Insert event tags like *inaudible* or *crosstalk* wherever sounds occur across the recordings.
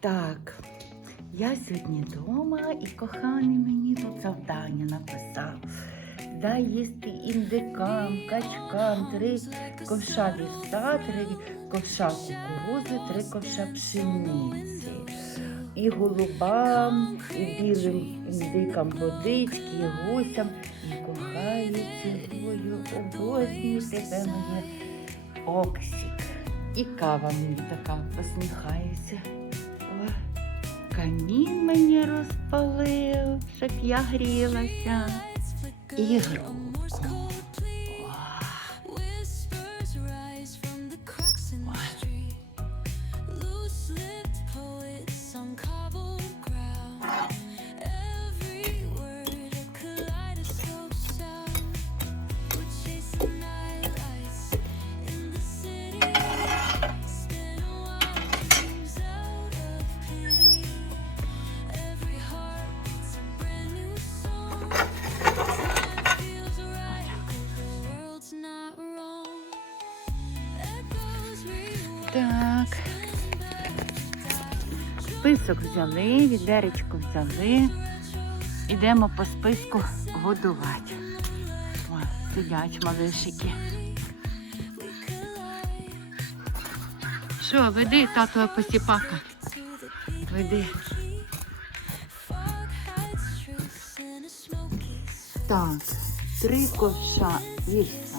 Так, я сьогодні вдома і коханий мені тут завдання написав. Дай їсти індикам, качкам, три ковша вівса, три ковша кукурузи, три ковша пшениці. І голубам, і білим індикам водички, і гусям. І кохаю, цілую, обожнюю тебе моє Оксік. І кава мені така посміхається. Камін мені розпалив, щоб я грілася. І Так. Список взяли, відеречко взяли. Ідемо по списку годувати. О, сидять малишики. Що, веди тато посіпака. Веди. Так, три ковша вівса.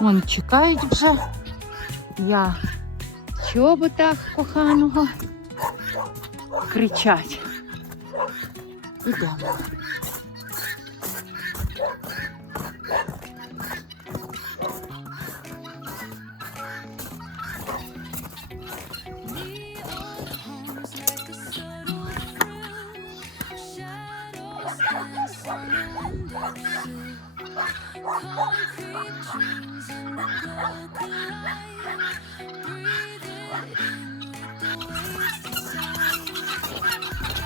Вон чекають вже. Я чоботах коханого. Кричать. Ідемо. Breathing, eat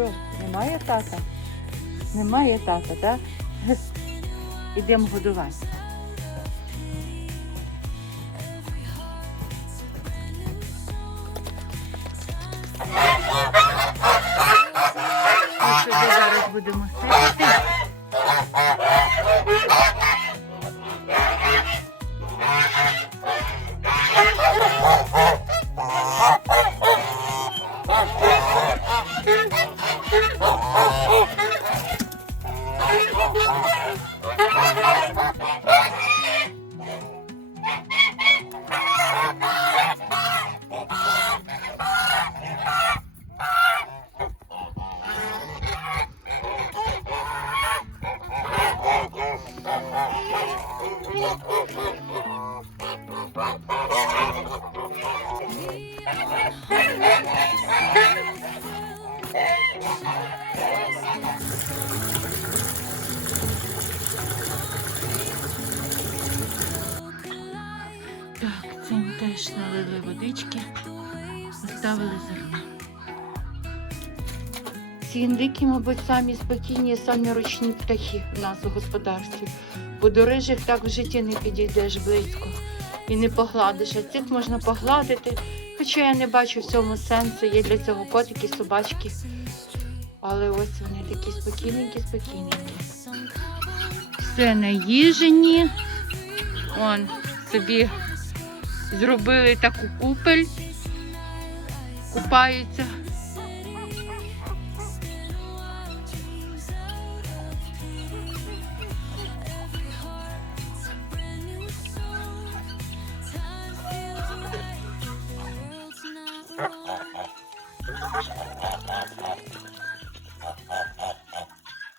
що? Немає тата? Немає тата, так? *laughs* Ідемо годувати. Ми зараз будемо сидіти. *laughs* Так, цим теж налили водички, поставили зерно. Ці індики, мабуть, самі спокійні, самі ручні птахи в нас у господарстві. Бо до рижих так в житті не підійдеш близько і не погладиш. А цих можна погладити. Хоча я не бачу в цьому сенсу, є для цього котики, собачки. Але ось вони такі спокійненькі, спокійненькі. Все наїжені. Он собі зробили таку купель, купаються.